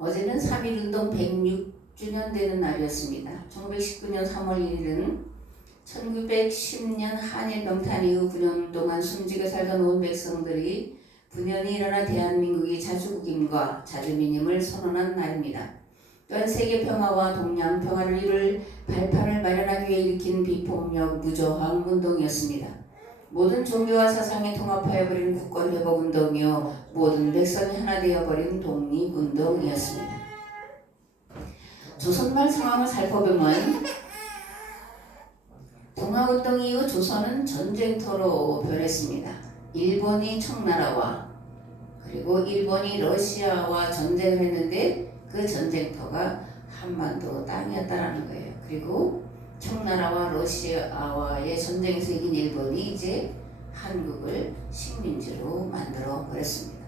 어제는 3.1운동 106주년 되는 날이었습니다. 1919년 3월 1일은 1910년 한일 병탄 이후 9년 동안 숨지게 살던 온 백성들이 분연히 일어나 대한민국이 자주국임과 자주민임을 선언한 날입니다. 또한 세계 평화와 동양 평화를 이룰 발판을 마련하기 위해 일으킨 비폭력 무저항 운동이었습니다. 모든 종교와 사상이 통합하여버린 국권회복운동이요 모든 백성이 하나 되어버린 독립운동이었습니다. 조선말 상황을 살펴보면 동학운동 이후 조선은 전쟁터로 변했습니다. 일본이 청나라와 그리고 일본이 러시아와 전쟁을 했는데 그 전쟁터가 한반도 땅이었다라는 거예요. 그리고 청나라와 러시아와의 전쟁에서 이긴 일본이 이제 한국을 식민지로 만들어 버렸습니다.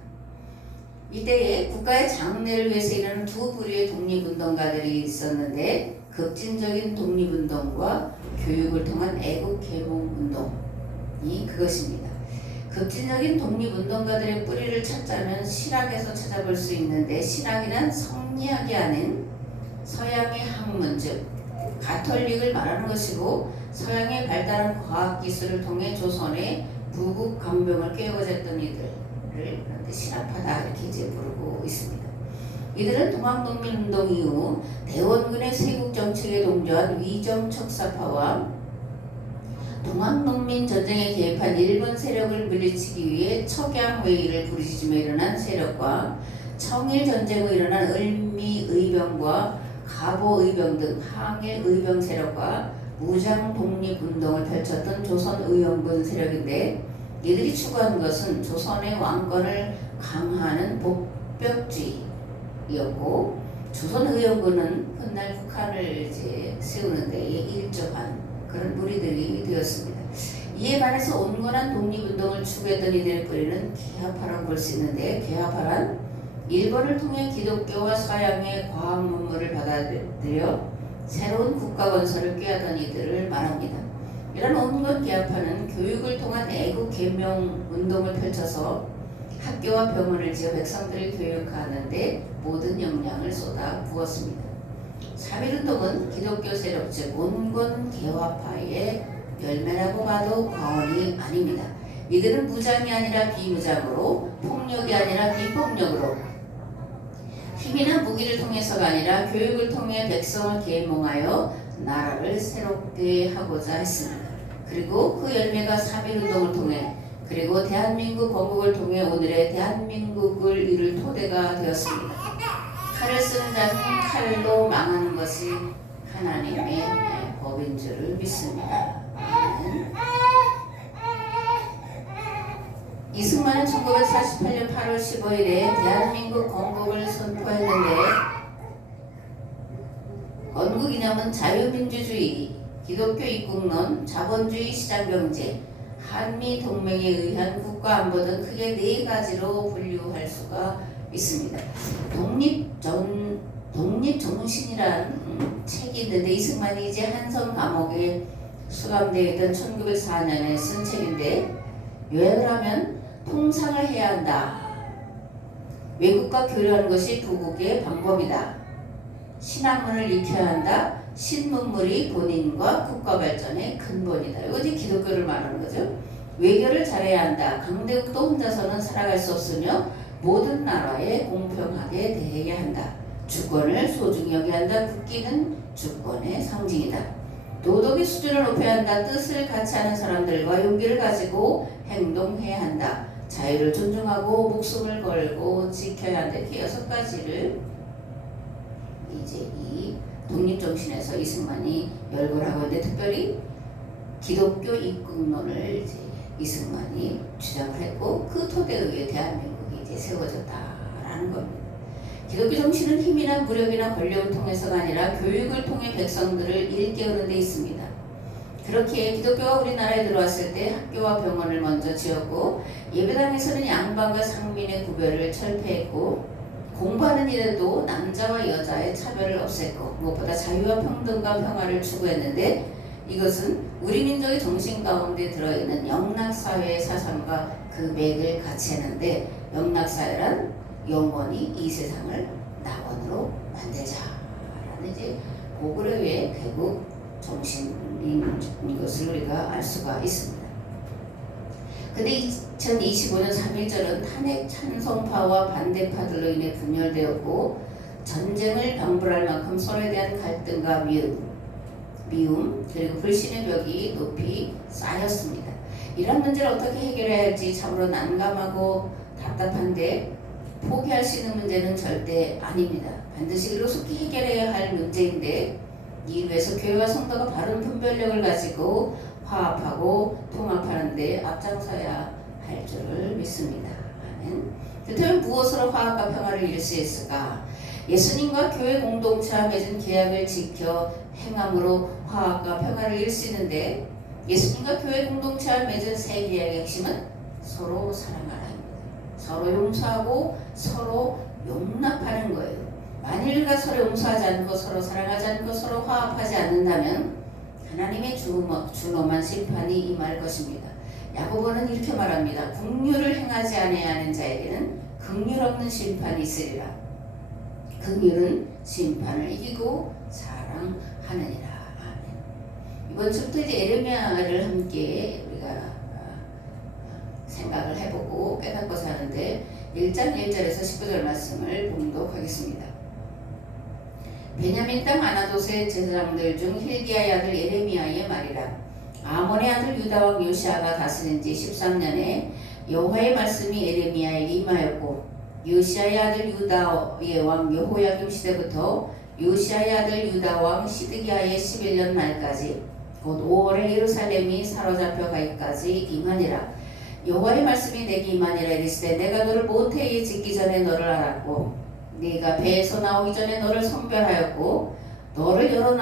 이때에 국가의 장래를 위해서 일하는 두 부류의 독립운동가들이 있었는데 급진적인 독립운동과 교육을 통한 애국개몽운동이 그것입니다. 급진적인 독립운동가들의 뿌리를 찾자면 신학에서 찾아볼 수 있는데 신학이란 성리학이 아닌 서양의 학문 즉 가톨릭을 말하는 것이고 서양의 발달한 과학기술을 통해 조선의 부국강병을 깨우고자 했던 이들을 신학파다 이렇게 이제 부르고 있습니다. 이들은 동학농민운동 이후 대원군의 세국정책에 동조한 위정척사파와 동학농민 전쟁에 개입한 일본 세력을 물리치기 위해 척양회의를 부르짖으며 일어난 세력과 청일전쟁 후 일어난 을미의병과 가보의병 등 항일의병 세력과 무장 독립운동을 펼쳤던 조선의원군 세력인데 이들이 추구한 것은 조선의 왕권을 강화하는 복벽주의였고 조선의원군은 훗날 북한을 이제 세우는 데에 일조한 그런 무리들이 되었습니다. 이에 반해서 온건한 독립운동을 추구했던 이들의 뿌리는 개화파라고 볼 수 있는데 개화파란 일본을 통해 기독교와 서양의 과학 문물을 받아들여 새로운 국가 건설을 꾀하던 이들을 말합니다. 이런 온건 개화파는 교육을 통한 애국 개명 운동을 펼쳐서 학교와 병원을 지어 백성들을 교육하는데 모든 역량을 쏟아 부었습니다. 3.1운동은 기독교 세력 즉 온건 개화파의 열매라고 봐도 과언이 아닙니다. 이들은 무장이 아니라 비무장으로 폭력이 아니라 비폭력으로 힘이나 무기를 통해서가 아니라 교육을 통해 백성을 계몽하여 나라를 새롭게 하고자 했습니다. 그리고 그 열매가 3.1운동을 통해 그리고 대한민국 건국을 통해 오늘의 대한민국을 이룰 토대가 되었습니다. 칼을 쓰는 자는 칼로 망하는 것이 하나님의 법인 줄을 믿습니다. 이승만은 1948년 8월 15일에 대한민국 건국을 선포했는데 건국이념은 자유민주주의, 기독교 입국론, 자본주의 시장경제, 한미동맹에 의한 국가안보 등 크게 네 가지로 분류할 수가 있습니다. 독립정신이란 책이 있는데 이승만이 이제 한성 감옥에 수감되어 있던 1904년에 쓴 책인데 요약을 하면 통상을 해야 한다. 외국과 교류하는 것이 부국의 방법이다. 신학문을 익혀야 한다. 신문물이 본인과 국가 발전의 근본이다. 이거 이제 기독교를 말하는 거죠. 외교를 잘해야 한다. 강대국도 혼자서는 살아갈 수 없으며 모든 나라에 공평하게 대해야 한다. 주권을 소중히 여겨야 한다. 국기는 주권의 상징이다. 도덕의 수준을 높여야 한다. 뜻을 같이 하는 사람들과 용기를 가지고 행동해야 한다. 자유를 존중하고 목숨을 걸고 지켜야 한다. 이렇게 6가지를 이제 이 독립정신에서 이승만이 열거를 하고 있는데 특별히 기독교 입국론을 이제 이승만이 주장을 했고 그 토대에 의해 대한민국이 이제 세워졌다라는 겁니다. 기독교 정신은 힘이나 무력이나 권력을 통해서가 아니라 교육을 통해 백성들을 일깨우는 데 있습니다. 그렇게 기독교가 우리나라에 들어왔을 때 학교와 병원을 먼저 지었고 예배당에서는 양반과 상민의 구별을 철폐했고 공부하는 일에도 남자와 여자의 차별을 없앴고 무엇보다 자유와 평등과 평화를 추구했는데 이것은 우리 민족의 정신 가운데 들어있는 영락사회의 사상과 그 맥을 같이 했는데 영락사회란 영원히 이 세상을 낙원으로 고구려의 개국 정신인 것을 우리가 알 수가 있습니다. 근데 2025년 3.1절은 탄핵 찬성파와 반대파들로 인해 분열되었고 전쟁을 방불할 만큼 서로에 대한 갈등과 미움 그리고 불신의 벽이 높이 쌓였습니다. 이런 문제를 어떻게 해결해야 할지 참으로 난감하고 답답한데 포기할 수 있는 문제는 절대 아닙니다. 반드시 이로속히 해결해야 할 문제인데 이를 위해서 교회와 성도가 바른 분별력을 가지고 화합하고 통합하는 데 앞장서야 할 줄을 믿습니다. 아멘. 그렇다면 무엇으로 화합과 평화를 이룰 수 있을까? 예수님과 교회 공동체와 맺은 계약을 지켜 행함으로 화합과 평화를 이룰 수 있는데 예수님과 교회 공동체와 맺은 새 계약의 핵심은 서로 사랑하라입니다. 서로 용서하고 서로 용납하는 거예요. 만일 우리가 서로 용서하지 않고 서로 사랑하지 않고 서로 화합하지 않는다면 하나님의 준엄한 심판이 임할 것입니다. 야고보는 이렇게 말합니다. 긍휼을 행하지 아니하는 자에게는 긍휼 없는 심판이 있으리라. 긍휼은 심판을 이기고 사랑하느니라. 아멘. 이번 주부터 이제 에레미야를 함께 우리가 생각을 해보고 깨닫고자 하는데 1장 1절에서 19절 말씀을 봉독하겠습니다. 베냐민 땅 아나돗의 제사장들 중 힐기야의 아들 예레미야의 말이라. 아몬의 아들 유다 왕 요시아가 다스린 지 13년에 여호와의 말씀이 예레미야에게 임하였고 요시아의 아들 유다의 왕 여호야김 시대부터 요시아의 아들 유다 왕 시드기야의 11년 말까지 곧 5월에 예루살렘이 사로잡혀 가기까지 임하니라. 여호와의 말씀이 내게 임하니라. 이르시되 내가 너를 모태에 짓기 전에 너를 알았고 네가 배에서 나오기 전에 너를 선별하였고 너를 여러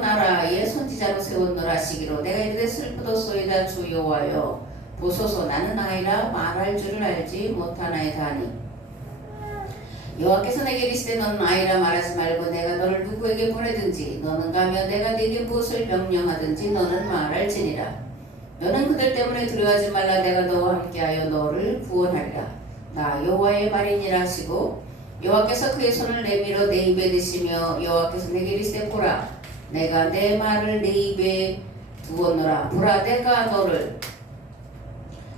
나라의 선지자로 세웠노라 하시기로 내가 이르되 슬프도소이다 주 여호와여 보소서 나는 아이라 말할 줄을 알지 못하나이다 하니 여호와께서 내게 이르시되 너는 아이라 말하지 말고 내가 너를 누구에게 보내든지 너는 가며 내가 네게 무엇을 명령하든지 너는 말할지니라. 너는 그들 때문에 두려워하지 말라. 내가 너와 함께하여 너를 구원하리라. 나 여호와의 말이니라 하시고 여호와께서 그의 손을 내밀어 내 입에 드시며 여호와께서 내게 이르시되 보라 내가 내 말을 내 입에 두었노라. 보라 내가 너를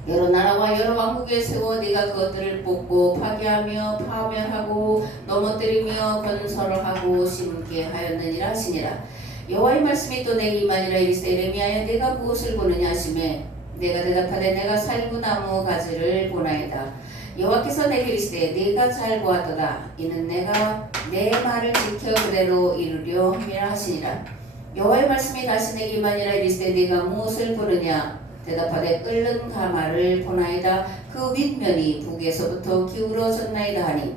여러 나라와 여러 왕국에 세워 네가 그것들을 뽑고 파괴하며 파멸하고 넘어뜨리며 건설하고 심게 하였느니라 하시니라. 여호와의 말씀이 또 내게 임하니라. 이르시되 예레미야여 내가 무엇을 보느냐 하시매 내가 대답하되 내가 살구나무 가지를 보나이다. 여호와께서 내게 이르시되 네가 잘 보았도다. 이는 내가 내 말을 지켜 그대로 이루려 함이라 하시니라. 여호와의 말씀이 다시 내게 임하니라. 이르시되 네가 무엇을 보느냐 대답하되 끓는 가마를 보나이다. 그 윗면이 북에서부터 기울어졌나이다 하니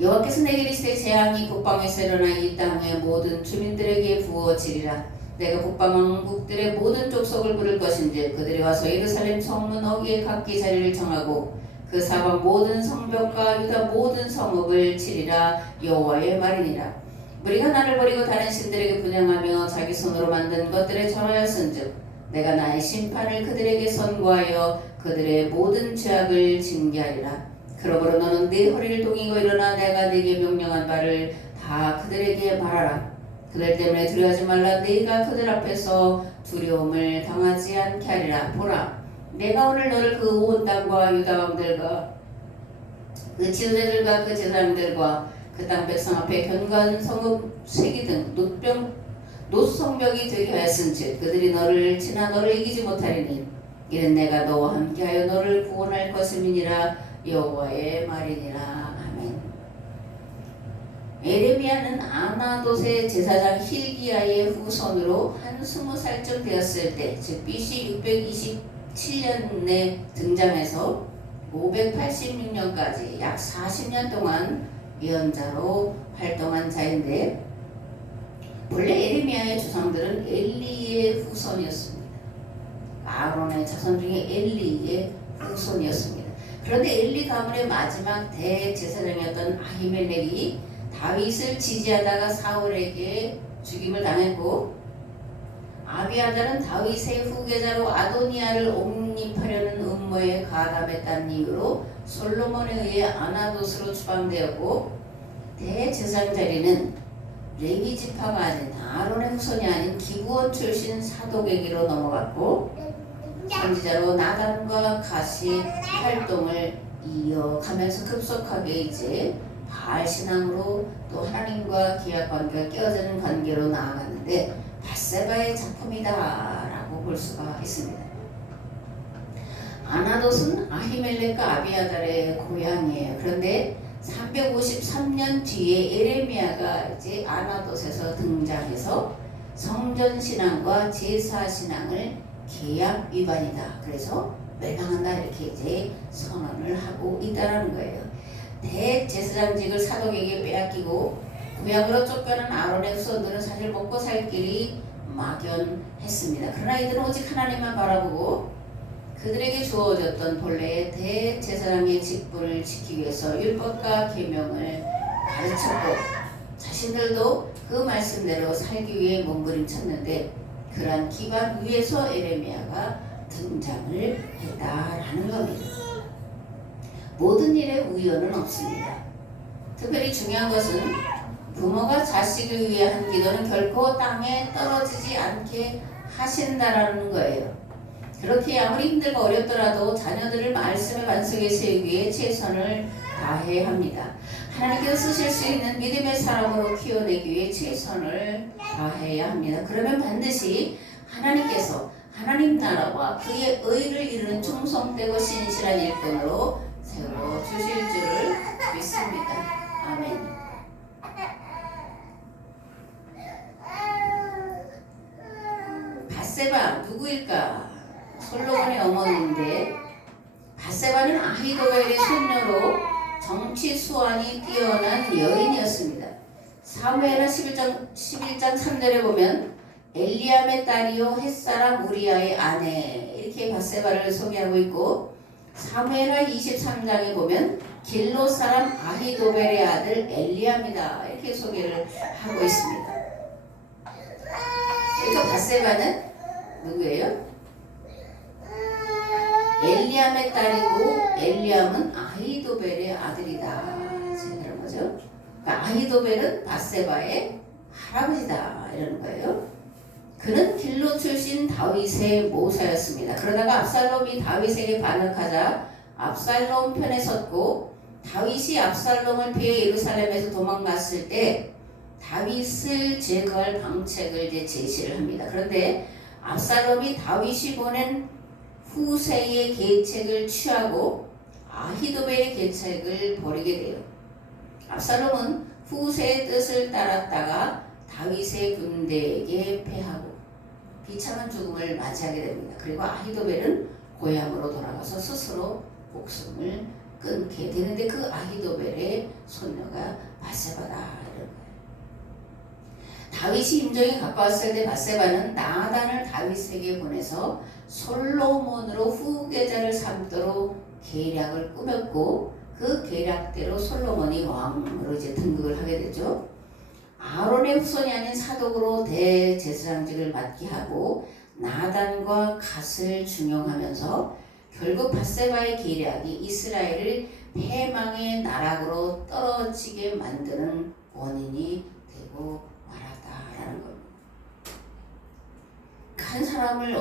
여호와께서 내게 이르시되 재앙이 북방에서 일어나 이 땅의 모든 주민들에게 부어지리라. 내가 북방 왕국들의 모든 족속을 부를 것인지 그들이 와서 예루살렘 성문 어귀에 각기 자리를 정하고 그 사방 모든 성벽과 유다 모든 성읍을 치리라. 여호와의 말이니라. 무리가 나를 버리고 다른 신들에게 분향하며 자기 손으로 만든 것들에 절하였은즉 내가 나의 심판을 그들에게 선고하여 그들의 모든 죄악을 징계하리라. 그러므로 너는 네 허리를 동이고 일어나 내가 네게 명령한 바를 다 그들에게 말하라. 그들 때문에 두려워하지 말라. 네가 그들 앞에서 두려움을 당하지 않게 하리라. 보라 내가 오늘 너를 그 온 땅과 유다 왕들과 그 지도자들과 그 제사장들과 그 땅 백성 앞에 견고한 성읍 세기 등 노성벽이 되게 하였은즉 그들이 너를 치나 너를 이기지 못하리니 이는 내가 너와 함께하여 너를 구원할 것임이니라. 여호와의 말이니라. 아멘. 에레미야는 아나돗의 제사장 힐기야의 후손으로 한 20살쯤 되었을 때, 즉 BC 627년에 등장해서 586년까지 약 40년 동안 예언자로 활동한 자인데 본래 에레미야의 조상들은 엘리의 후손이었습니다. 아론의 자손 중에 엘리의 후손이었습니다. 그런데 엘리 가문의 마지막 대제사장이었던 아히멜렉이 다윗을 지지하다가 사울에게 죽임을 당했고 아비아달은 다윗의 후계자로 아도니아를 옹립하려는 음모에 가담했다는 이유로 솔로몬에 의해 아나돗으로 추방되었고 대제사장 자리는 레위 지파가 아닌 아론의 후손이 아닌 기브온 출신 사독에게로 넘어갔고 선지자로 나단과 갓이 활동을 이어가면서 급속하게 이제 바알 신앙으로 또 하나님과 계약 관계가 깨어지는 관계로 나아갔는데 밧세바의 작품이다라고 볼 수가 있습니다. 아나돗은 아히멜렉과 아비아달의 고향이에요. 그런데 353년 뒤에 에레미야가 이제 아나돗에서 등장해서 성전 신앙과 제사 신앙을 계약 위반이다. 그래서 멸망한다 이렇게 이제 선언을 하고 있다라는 거예요. 대제사장직을 사독에게 빼앗기고 고향으로 쫓겨난 아론의 후손들은 사실 먹고 살 길이 막연했습니다. 그러나 이들은 오직 하나님만 바라보고 그들에게 주어졌던 본래의 대제사장의 직분을 지키기 위해서 율법과 계명을 가르쳤고 자신들도 그 말씀대로 살기 위해 몸부림쳤는데 그러한 기반 위에서 에레미야가 등장을 했다라는 겁니다. 모든 일에 우연은 없습니다. 특별히 중요한 것은 부모가 자식을 위해 한 기도는 결코 땅에 떨어지지 않게 하신다라는 거예요. 그렇게 아무리 힘들고 어렵더라도 자녀들을 말씀의 반석에 세우기 위해 최선을 다해야 합니다. 하나님께서 쓰실 수 있는 믿음의 사람으로 키워내기 위해 최선을 다해야 합니다. 그러면 반드시 하나님께서 하나님 나라와 그의 의를 이루는 충성되고 신실한 일꾼으로 세워주실 줄을 믿습니다. 아멘. 밧세바 누구일까? 솔로몬의 어머니인데 밧세바는 아히도벨의 손녀로 정치 수완이 뛰어난 여인이었습니다. 사무엘하 11장 3절에 보면 엘리암의 딸이요 햇사람 우리아의 아내 이렇게 밧세바를 소개하고 있고 사무엘하 23장에 보면 길로 사람 아히도벨의 아들 엘리암이다 이렇게 소개를 하고 있습니다. 그러니까 밧세바는 누구예요? 엘리암의 딸이고 엘리암은 아히도벨의 아들이다. 이런 거죠. 그러니까 아히도벨은 밧세바의 할아버지다 이러는 거예요. 그는 길로 출신 다윗의 모사였습니다. 그러다가 압살롬이 다윗에게 반역하자 압살롬 편에 섰고 다윗이 압살롬을 피해 예루살렘에서 도망갔을 때 다윗을 제거할 방책을 이제 제시를 합니다. 그런데 압살롬이 다윗이 보낸 후세의 계책을 취하고 아히도벨의 계책을 버리게 돼요. 압살롬은 후세의 뜻을 따랐다가 다윗의 군대에게 패하고 비참한 죽음을 맞이하게 됩니다. 그리고 아히도벨은 고향으로 돌아가서 스스로 목숨을 끊게 되는데 그 아히도벨의 손녀가 밧세바다. 다윗이 임종이 가까웠을 때 밧세바는 나단을 다윗에게 보내서 솔로몬으로 후계자를 삼도록 계략을 꾸몄고 그 계략대로 솔로몬이 왕으로 이제 등극을 하게 되죠. 아론의 후손이 아닌 사독으로 대제사장직을 맡게 하고 나단과 갓을 중용하면서 결국 밧세바의 계략이 이스라엘을 패망의 나락으로 떨어지게 만드는 원인이 되고 말았다라는 겁니다. 한 사람을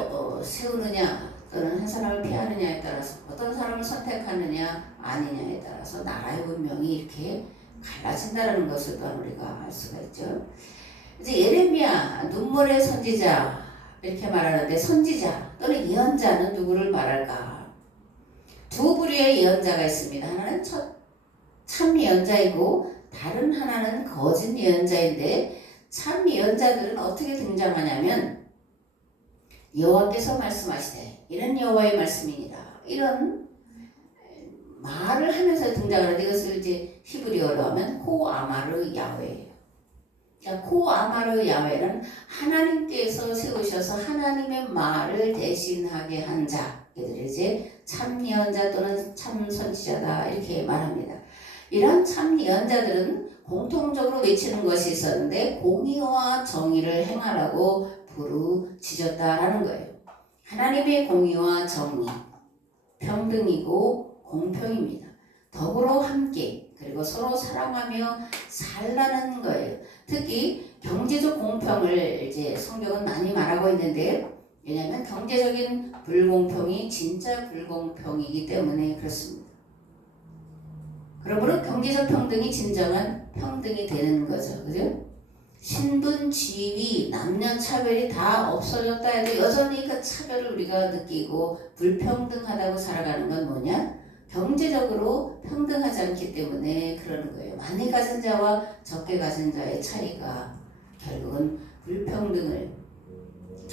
세우느냐 또는 한 사람을 피하느냐에 따라서 어떤 사람을 선택하느냐 아니냐에 따라서 나라의 운명이 이렇게 갈라진다는 것을 또한 우리가 알 수가 있죠. 이제 예레미야 눈물의 선지자 이렇게 말하는데 선지자 또는 예언자는 누구를 말할까? 두 부류의 예언자가 있습니다. 하나는 참 예언자이고 다른 하나는 거짓 예언자인데 참 예언자들은 어떻게 등장하냐면 여호와께서 말씀하시되 이는 여호와의 말씀이니라 이런 말을 하면서 등장하는데 이것을 이제 히브리어로 하면 코아마르 야훼예요. 그러니까 코아마르 야훼는 하나님께서 세우셔서 하나님의 말을 대신하게 한 자, 이들이 이제 참 예언자 또는 참 선지자다 이렇게 말합니다. 이런 참 예언자들은 공통적으로 외치는 것이 있었는데 공의와 정의를 행하라고 부르짖었다라는 거예요. 하나님의 공의와 정의, 평등이고 공평입니다. 더불어 함께 그리고 서로 사랑하며 살라는 거예요. 특히 경제적 공평을 이제 성경은 많이 말하고 있는데, 왜냐하면 경제적인 불공평이 진짜 불공평이기 때문에 그렇습니다. 그러므로 경제적 평등이 진정한 평등이 되는 거죠. 그죠? 신분, 지위, 남녀 차별이 다 없어졌다 해도 여전히 그 차별을 우리가 느끼고 불평등하다고 살아가는 건 뭐냐? 경제적으로 평등하지 않기 때문에 그러는 거예요. 많이 가진 자와 적게 가진 자의 차이가 결국은 불평등을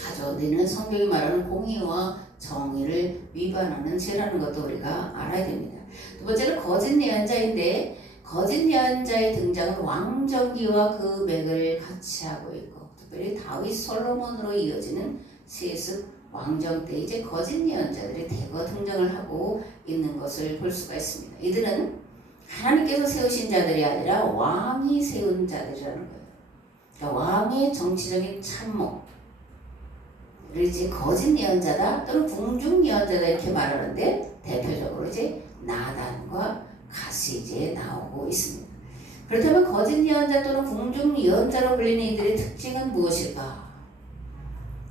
가져오는 성경이 말하는 공의와 정의를 위반하는 죄라는 것도 우리가 알아야 됩니다. 두 번째는 거짓 예언자인데, 거짓 예언자의 등장은 왕정기와 그 맥을 같이 하고 있고, 특별히 다윗 솔로몬으로 이어지는 세습 왕정 때 이제 거짓 예언자들이 대거 등장을 하고 있는 것을 볼 수가 있습니다. 이들은 하나님께서 세우신 자들이 아니라 왕이 세운 자들이라는 거예요. 그러니까 왕의 정치적인 참모, 이제 거짓 예언자다 또는 궁중 예언자다 이렇게 말하는데, 대표적으로 이제 나단과 갓이 이제 나오고 있습니다. 그렇다면 거짓 예언자 또는 궁중 예언자로 불리는 이들의 특징은 무엇일까?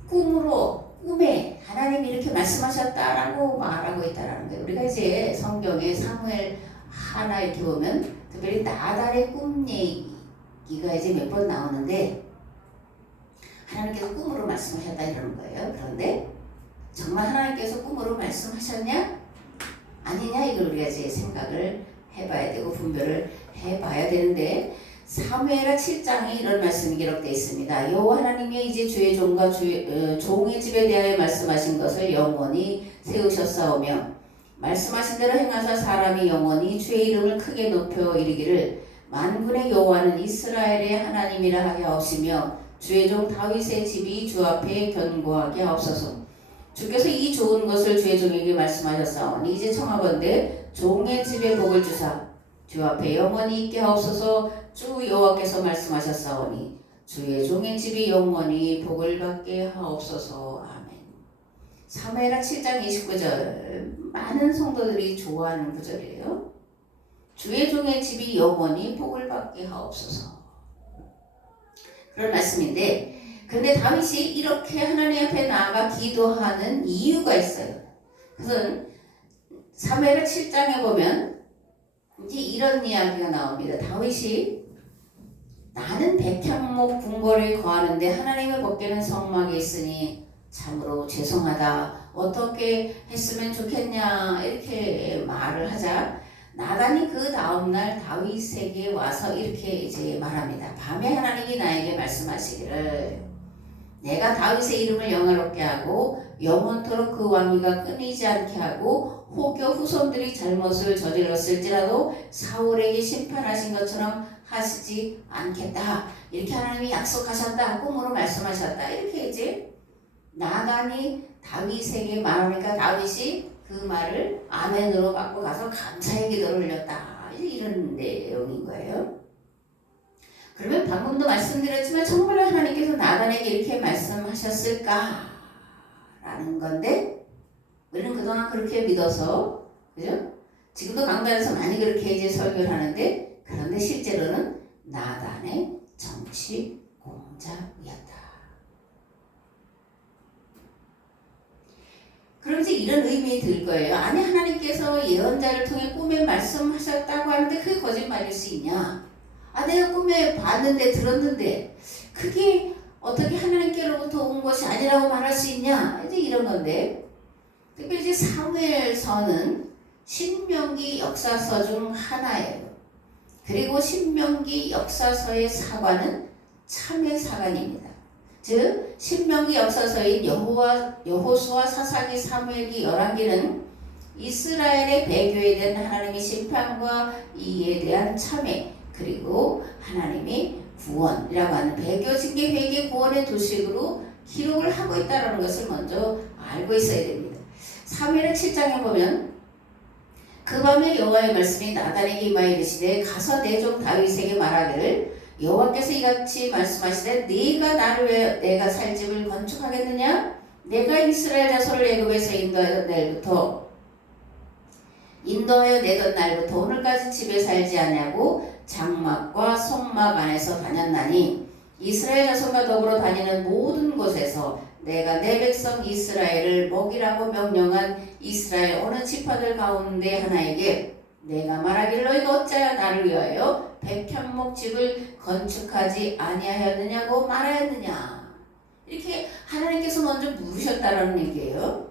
꿈에 하나님이 이렇게 말씀하셨다라고 말하고 있다라는 거예요. 우리가 이제 성경에 사무엘 하나 이렇게 보면 특별히 나단의 꿈 얘기가 이제 몇 번 나오는데, 하나님께서 꿈으로 말씀하셨다 이러는 거예요. 그런데 정말 하나님께서 꿈으로 말씀하셨냐? 아니냐? 이걸 우리가 이제 생각을 해봐야 되고 분별을 해봐야 되는데, 사무엘하 7장에 이런 말씀이 기록되어 있습니다. 여호와 하나님이 이제 주의 종과 종의 집에 대하여 말씀하신 것을 영원히 세우셨사오며 말씀하신 대로 행하사 사람이 영원히 주의 이름을 크게 높여 이르기를 만군의 여호와는 이스라엘의 하나님이라 하게 하옵시며 주의 종 다윗의 집이 주 앞에 견고하게 하옵소서. 주께서 이 좋은 것을 주의 종에게 말씀하셨사오니 이제 청하건대 종의 집에 복을 주사 주 앞에 영원히 있게 하옵소서. 주 여호와께서 말씀하셨사오니 주의 종의 집이 영원히 복을 받게 하옵소서. 아멘. 사무엘하 7장 29절, 많은 성도들이 좋아하는 구절이에요. 주의 종의 집이 영원히 복을 받게 하옵소서. 그런 말씀인데, 근데 다윗이 이렇게 하나님 앞에 나아가 기도하는 이유가 있어요. 그것은 사무엘하 7장에 보면 이제 이런 이야기가 나옵니다. 다윗이 나는 백향목 궁궐에 거하는데 하나님의 법궤는 성막에 있으니 참으로 죄송하다. 어떻게 했으면 좋겠냐 이렇게 말을 하자 나단이 그 다음날 다윗에게 와서 이렇게 이제 말합니다. 밤에 하나님이 나에게 말씀하시기를 내가 다윗의 이름을 영화롭게 하고 영원토록 그 왕위가 끊이지 않게 하고 혹여 후손들이 잘못을 저질렀을지라도 사울에게 심판하신 것처럼 하시지 않겠다. 이렇게 하나님이 약속하셨다. 꿈으로 말씀하셨다. 이렇게 이제 나단이 다윗에게 말하니까 다윗이 그 말을 아멘으로 받고 가서 감사의 기도를 올렸다. 이런 내용인 거예요. 그러면 방금도 말씀드렸지만 정말로 하나님께서 나단에게 이렇게 말씀하셨을까? 라는 건데, 우리는 그동안 그렇게 믿어서, 그죠? 지금도 강단에서 많이 그렇게 이제 설교를 하는데, 그런데 실제로는 나단의 정치 공작이었다. 그럼 이제 이런 의미이 들 거예요. 아니, 하나님께서 예언자를 통해 꿈에 말씀하셨다고 하는데 그게 거짓말일 수 있냐? 아, 내가 꿈에 봤는데 들었는데 그게 어떻게 하나님께로부터 온 것이 아니라고 말할 수 있냐? 이제 이런 건데, 특별히 이제 사무엘서는 신명기 역사서 중 하나예요. 그리고 신명기 역사서의 사관은 참회 사관입니다. 즉 신명기 역사서인 여호수아, 사사기, 사무엘기, 열왕기는 이스라엘의 배교에 대한 하나님의 심판과 이에 대한 참회, 그리고 하나님의 구원이라고 하는 배교, 징계, 회개, 구원의 도식으로 기록을 하고 있다는 것을 먼저 알고 있어야 됩니다. 사무엘하 7장에 보면 그 밤에 여호와의 말씀이 나단에게 임하여 이르시되 가서 내 종 다윗에게 말하기를 여호와께서 이같이 말씀하시되 네가 나를 위하여 내가 살 집을 건축하겠느냐? 내가 이스라엘 자손을 애굽에서 인도하여 내일부터 인도하여 내던 날부터 오늘까지 집에 살지 아니하고 장막과 성막 안에서 다녔나니 이스라엘 자손과 더불어 다니는 모든 곳에서 내가 내 백성 이스라엘을 먹이라고 명령한 이스라엘 어느 지파들 가운데 하나에게 내가 말하기를 너희가 어찌하여 나를 위하여 백향목집을 건축하지 아니하였느냐고 말하였느냐. 이렇게 하나님께서 먼저 물으셨다라는 얘기예요.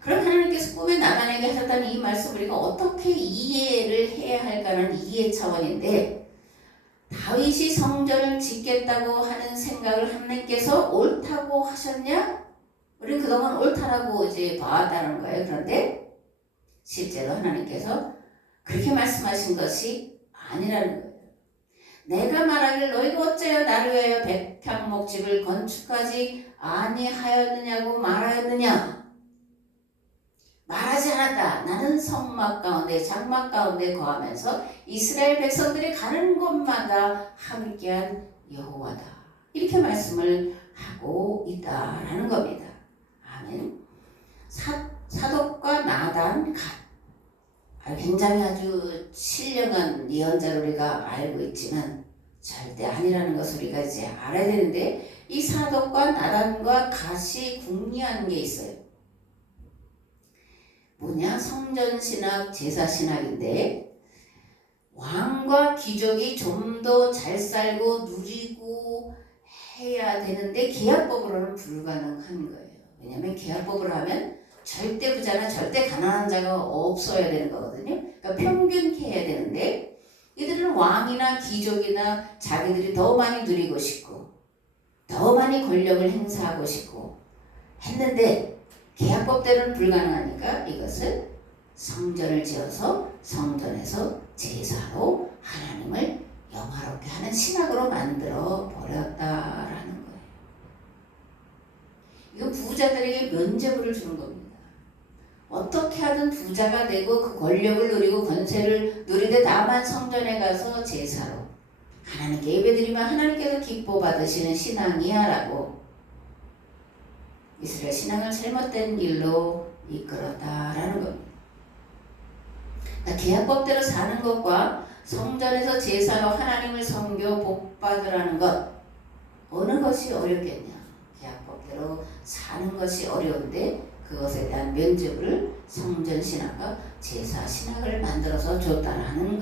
그럼 하나님께서 꿈에 나단에게 하셨다는 이 말씀을 우리가 어떻게 이해를 해야 할까라는 이해 차원인데, 다윗이 성전을 짓겠다고 하는 생각을 하나님께서 옳다고 하셨냐? 우리는 그동안 옳다라고 이제 봐왔다는 거예요. 그런데 실제로 하나님께서 그렇게 말씀하신 것이 아니라는 거예요. 내가 말하기를 너희가 어째요 나를 위하여 백향목집을 건축하지 아니하였느냐고 말하였느냐? 말하지 않았다. 나는 성막 가운데 장막 가운데 거하면서 이스라엘 백성들이 가는 곳마다 함께한 여호와다. 이렇게 말씀을 하고 있다라는 겁니다. 아멘. 사독과 나단, 갓. 굉장히 아주 신령한 예언자를 우리가 알고 있지만 절대 아니라는 것을 우리가 이제 알아야 되는데, 이 사독과 나단과 갓이 궁리하는 게 있어요. 뭐냐? 성전신학, 제사신학인데, 왕과 귀족이 좀 더 잘 살고 누리고 해야 되는데 계약법으로는 불가능한 거예요. 왜냐하면 계약법으로 하면 절대 부자나 절대 가난한 자가 없어야 되는 거거든요. 그러니까 평균케 해야 되는데, 이들은 왕이나 귀족이나 자기들이 더 많이 누리고 싶고 더 많이 권력을 행사하고 싶고 했는데, 계약법대로는 불가능하니까 이것을 성전을 지어서 성전에서 제사로 하나님을 영화롭게 하는 신학으로 만들어 버렸다라는 거예요. 이거 부자들에게 면죄부를 주는 겁니다. 어떻게 하든 부자가 되고 그 권력을 누리고 권세를 누리되 다만 성전에 가서 제사로 하나님께 예배드리면 하나님께서 기뻐 받으시는 신앙이야 라고 이스라엘 신앙을 잘못된 길로 이끌었다라는 겁니다. 그러니까 계약법대로 사는 것과 성전에서 제사로 하나님을 섬겨 복받으라는 것, 어느 것이 어렵겠냐? 계약법대로 사는 것이 어려운데 그것에 대한 면죄부를 성전신학과 제사신학을 만들어서 줬다라는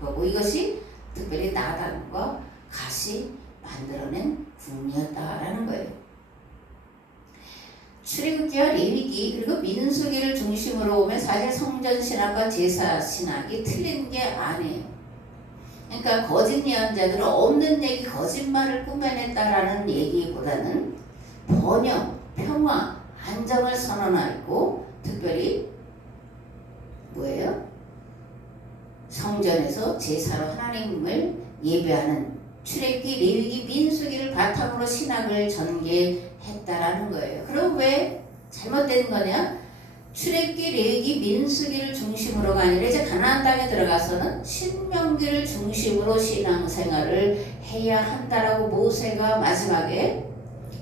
거고, 이것이 특별히 나단과 갓이 만들어낸 궁리였다라는 거예요. 출애굽기와 레위기 그리고 민수기를 중심으로 보면 사실 성전신학과 제사신학이 틀린 게 아니에요. 그러니까 거짓 예언자들은 없는 얘기, 거짓말을 꾸며냈다라는 얘기보다는 번영, 평화, 안정을 선언하고, 특별히 뭐예요? 성전에서 제사로 하나님을 예배하는 출애굽기, 레위기, 민수기를 바탕으로 신학을 전개했다라는 거예요. 그럼 왜 잘못된 거냐? 출애굽기, 레위기, 민수기를 중심으로가 아니라 이제 가나안 땅에 들어가서는 신명기를 중심으로 신앙생활을 해야 한다라고 모세가 마지막에,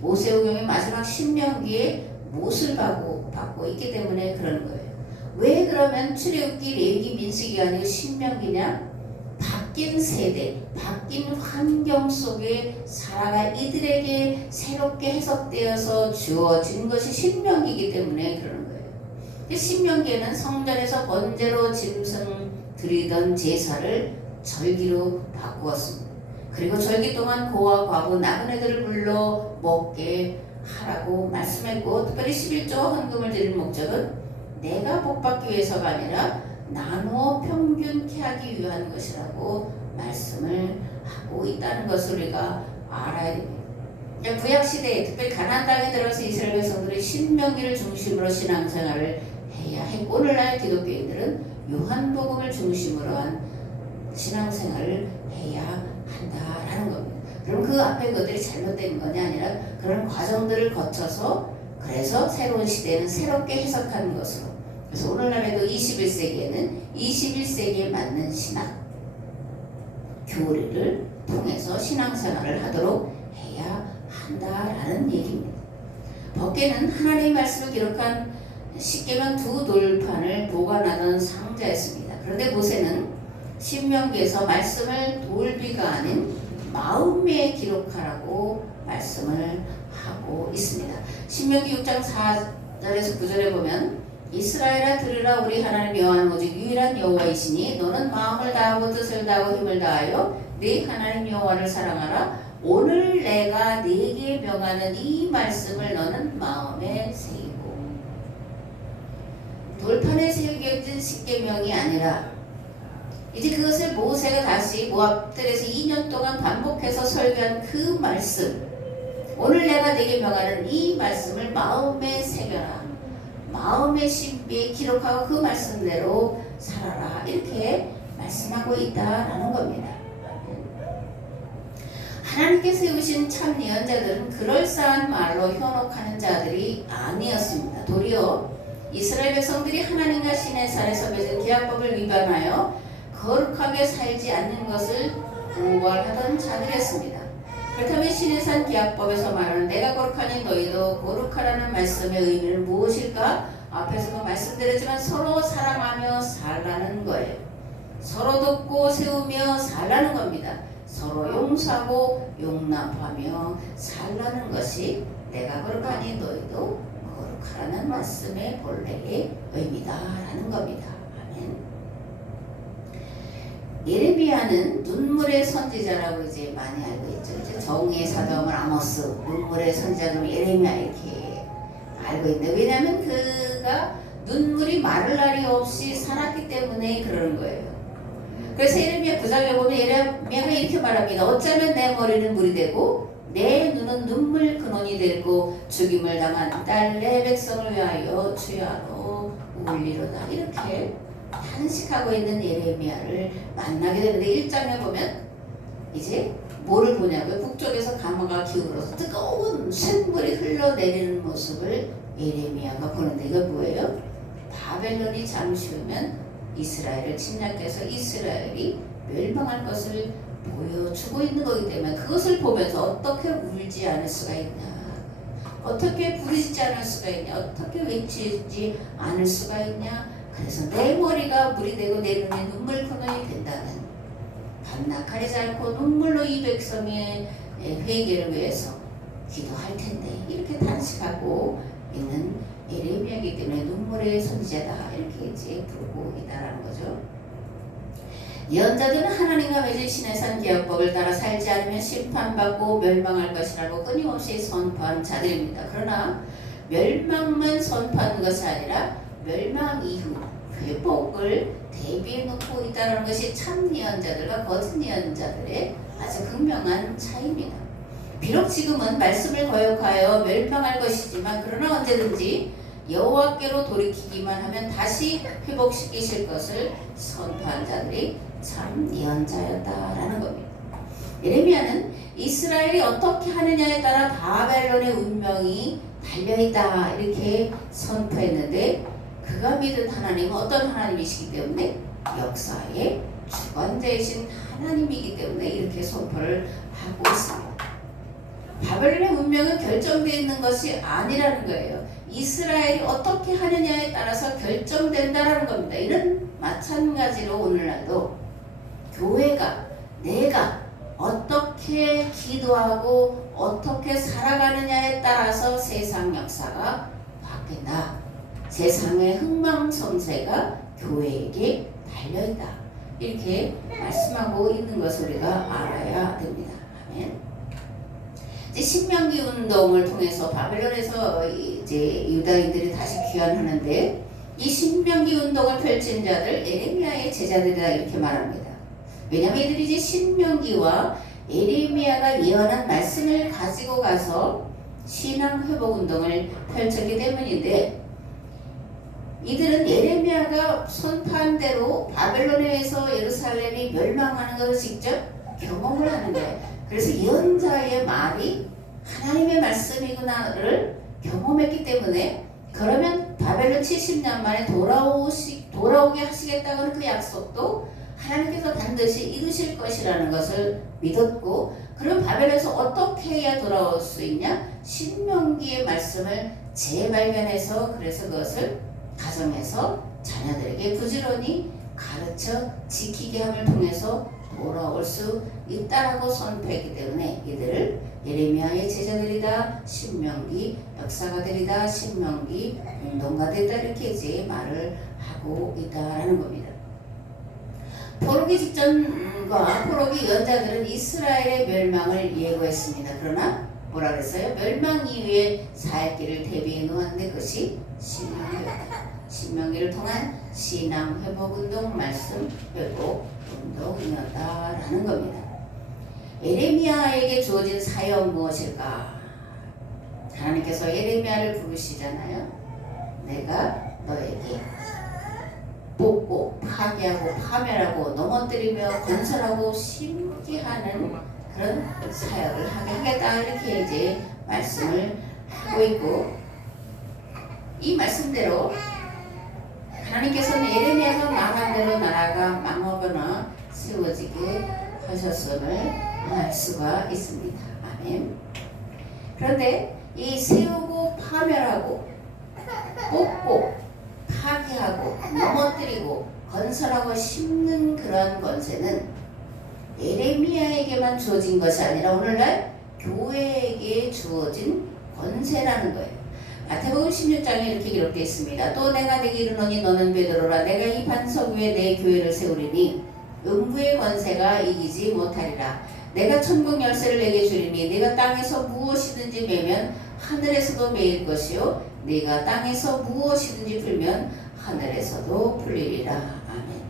모세오경의 마지막 신명기에 못을 받고 있기 때문에 그런 거예요. 왜 그러면 출애굽기, 레위기, 민수기가 아니고 신명기냐? 바뀐 세대, 바뀐 환경 속에 살아가 이들에게 새롭게 해석되어서 주어진 것이 신명기이기 때문에 그러는 거예요. 신명기에는 성전에서 번제로 짐승 드리던 제사를 절기로 바꾸었습니다. 그리고 절기 동안 고아, 과부, 나그네들을 불러 먹게 하라고 말씀했고, 특별히 11조 헌금을 드릴 목적은 내가 복받기 위해서가 아니라 나누어 평균케 하기 위한 것이라고 말씀을 하고 있다는 것을 우리가 알아야 됩니다. 그러니까 구약시대에 특별히 가나안 땅에 들어서 이스라엘 백성들이 신명기를 중심으로 신앙생활을 해야 했고, 오늘날 기독교인들은 요한복음을 중심으로 한 신앙생활을 해야 한다라는 겁니다. 그럼 그 앞에 그들이 잘못된 것이 아니라 그런 과정들을 거쳐서, 그래서 새로운 시대는 새롭게 해석하는 것으로, 그래서 오늘날에도 21세기에는 21세기에 맞는 신학 교리를 통해서 신앙생활을 하도록 해야 한다라는 얘기입니다. 법계는 하나님의 말씀을 기록한 십계명 두 돌판을 보관하던 상자였습니다. 그런데 모세는 신명기에서 말씀을 돌비가 아닌 마음에 기록하라고 말씀을 하고 있습니다. 신명기 6장 4절에서 9절에 보면 이스라엘아 들으라 우리 하나님 여호와는 오직 유일한 여호와이시니 너는 마음을 다하고 뜻을 다하고 힘을 다하여 네 하나님 여호와를 사랑하라. 오늘 내가 네게 명하는 이 말씀을 너는 마음에 새기고. 돌판에 새겨진 십계명이 아니라 이제 그것을 모세가 다시 모압들에서 2년 동안 반복해서 설교한 그 말씀, 오늘 내가 네게 명하는 이 말씀을 마음에 새겨라. 마음의 신비에 기록하고 그 말씀대로 살아라. 이렇게 말씀하고 있다라는 겁니다. 하나님께 세우신 참 예언자들은 그럴싸한 말로 현혹하는 자들이 아니었습니다. 도리어 이스라엘 백성들이 하나님과 신의 산에서 맺은 계약법을 위반하여 거룩하게 살지 않는 것을 고발하던 자들이었습니다. 그렇다면 신의 산 계약법에서 말하는 내가 거룩하니 너희도 거룩하라는 말씀의 의미는 무엇일까? 앞에서도 말씀드렸지만 서로 사랑하며 살라는 거예요. 서로 돕고 세우며 살라는 겁니다. 서로 용서하고 용납하며 살라는 것이 내가 거룩하니 너희도 거룩하라는 말씀의 본래의 의미다라는 겁니다. 아멘. 예레미야는 눈물의 선지자라고 이제 많이 알고 있죠. 이제 정의의 사도함을 아모스, 눈물의 선지자로 예레미야 이렇게 알고 있는데, 왜냐하면 그가 눈물이 마를 날이 없이 살았기 때문에 그러는 거예요. 그래서 예레미야 9장에 보면 예레미야가 이렇게 말합니다. 어쩌면 내 머리는 물이 되고 내 눈은 눈물 근원이 되고 죽임을 당한 딸 내 백성을 위하여 주야로 울리로다. 이렇게 탄식하고 있는 예레미야를 만나게 되는데 1장에 보면 이제 뭐를 보냐고요? 북쪽에서 가마가 기울어서 뜨거운 샘물이 흘러내리는 모습을 예레미야가 보는데 이건 뭐예요? 바벨론이 잠시 후면 이스라엘을 침략해서 이스라엘이 멸망할 것을 보여주고 있는 거기 때문에 그것을 보면서 어떻게 울지 않을 수가 있냐, 어떻게 부르짖지 않을 수가 있냐, 어떻게 외치지 않을 수가 있냐. 그래서 내 머리가 물이 되고 내 눈이 눈물 근원이 된다는, 밤낮 가리지 않고 눈물로 이 백성의 회개를 위해서 기도할 텐데 이렇게 탄식하고 있는 예레미야이기 때문에 눈물의 선지자다 이렇게 이제 부르고 있다라는 거죠. 예언자들은 하나님과 맺은 신의 산 계약법을 따라 살지 않으면 심판받고 멸망할 것이라고 끊임없이 선포하는 자들입니다. 그러나 멸망만 선포하는 것이 아니라 멸망 이후 회복을 대비해 놓고 있다는 것이 참 예언자들과 거짓 예언자들의 아주 극명한 차이입니다. 비록 지금은 말씀을 거역하여 멸망할 것이지만 그러나 언제든지 여호와께로 돌이키기만 하면 다시 회복시키실 것을 선포한 자들이 참 예언자였다라는 겁니다. 예레미야는 이스라엘이 어떻게 하느냐에 따라 바벨론의 운명이 달려있다 이렇게 선포했는데, 그가 믿은 하나님은 어떤 하나님이시기 때문에 역사의 주관자이신 하나님이기 때문에 이렇게 선포를 하고 있습니다. 바벨론의 운명은 결정되어 있는 것이 아니라는 거예요. 이스라엘이 어떻게 하느냐에 따라서 결정된다라는 겁니다. 이런 마찬가지로 오늘날도 교회가 내가 어떻게 기도하고 어떻게 살아가느냐에 따라서 세상 역사가 바뀐다. 세상의 흥망성쇠가 교회에게 달려있다. 이렇게 말씀하고 있는 것을 우리가 알아야 됩니다. 아멘. 이제 신명기 운동을 통해서 바벨론에서 이제 유다인들이 다시 귀환하는데, 이 신명기 운동을 펼친 자들 예레미야의 제자들이다 이렇게 말합니다. 왜냐하면 이들이 이제 신명기와 예레미야가 예언한 말씀을 가지고 가서 신앙 회복 운동을 펼쳤기 때문인데, 이들은 예레미야가 선포한 대로 바벨론에 의해서 예루살렘이 멸망하는 것을 직접 경험을 하는 거예요. 그래서 예언자의 말이 하나님의 말씀이구나를 경험했기 때문에, 그러면 바벨론 70년 만에 돌아오게 하시겠다고 하는 그 약속도 하나님께서 반드시 이루실 것이라는 것을 믿었고, 그럼 바벨론에서 어떻게 해야 돌아올 수 있냐? 신명기의 말씀을 재발견해서 그래서 그것을 가정에서 자녀들에게 부지런히 가르쳐 지키게 함을 통해서 돌아올 수 있다라고 선포했기 때문에 이들을 예레미야의 제자들이다, 신명기 역사가들이다, 신명기 운동가들이다 이렇게 이제 말을 하고 있다라는 겁니다. 포로기 직전과 포로기 연자들은 이스라엘의 멸망을 예고했습니다. 그러나 뭐라 그랬어요? 멸망 이후에 살 길을 대비해 놓았는데 그것이 신명기였다. 신명기를 통한 신앙 회복 운동, 말씀 회복 운동이었다라는 겁니다. 예레미야에게 주어진 사역 무엇일까? 하나님께서 예레미야를 부르시잖아요. 내가 너에게 뽑고 파괴하고 파멸하고 넘어뜨리며 건설하고 심게 하는 그런 사역을 하게 하겠다 이렇게 이제 말씀을 하고 있고, 이 말씀대로 하나님께서는 예레미야가 말한 대로 나라가 망하거나 세워지게 하셨음을 알 수가 있습니다. 아멘. 그런데 이 세우고 파멸하고 뽑고 파괴하고 넘어뜨리고 건설하고 심는 그런 권세는 예레미야에게만 주어진 것이 아니라 오늘날 교회에게 주어진 권세라는 거예요. 마태복음 16장에 이렇게 기록되어 있습니다. 또 내가 네게 이르노니 너는 베드로라. 내가 이 반석 위에 내 교회를 세우리니 음부의 권세가 이기지 못하리라. 내가 천국 열쇠를 내게 주리니 네가 땅에서 무엇이든지 매면 하늘에서도 매일 것이요 네가 땅에서 무엇이든지 풀면 하늘에서도 풀리리라. 아멘.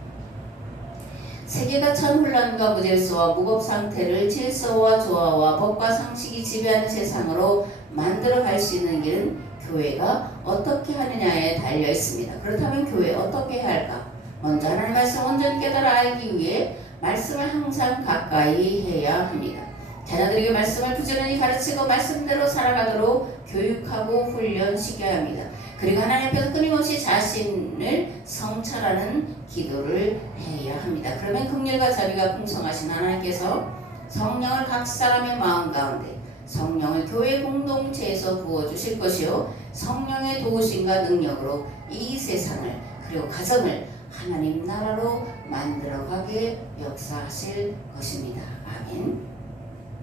세계가 천 혼란과 무질서와 무법 상태를 질서와 조화와 법과 상식이 지배하는 세상으로 만들어 갈 수 있는 길은 교회가 어떻게 하느냐에 달려 있습니다. 그렇다면 교회 어떻게 해야 할까? 먼저 하나님의 말씀 온전히 깨달아 알기 위해 말씀을 항상 가까이 해야 합니다. 자녀들에게 말씀을 부지런히 가르치고 말씀대로 살아가도록 교육하고 훈련시켜야 합니다. 그리고 하나님 앞에서 끊임없이 자신을 성찰하는 기도를 해야 합니다. 그러면 긍휼과 자비가 풍성하신 하나님께서 성령을 각 사람의 마음 가운데 성령을 교회 공동체에서 부어주실 것이요 성령의 도우심과 능력으로 이 세상을 그리고 가정을 하나님 나라로 만들어가게 역사하실 것입니다. 아멘.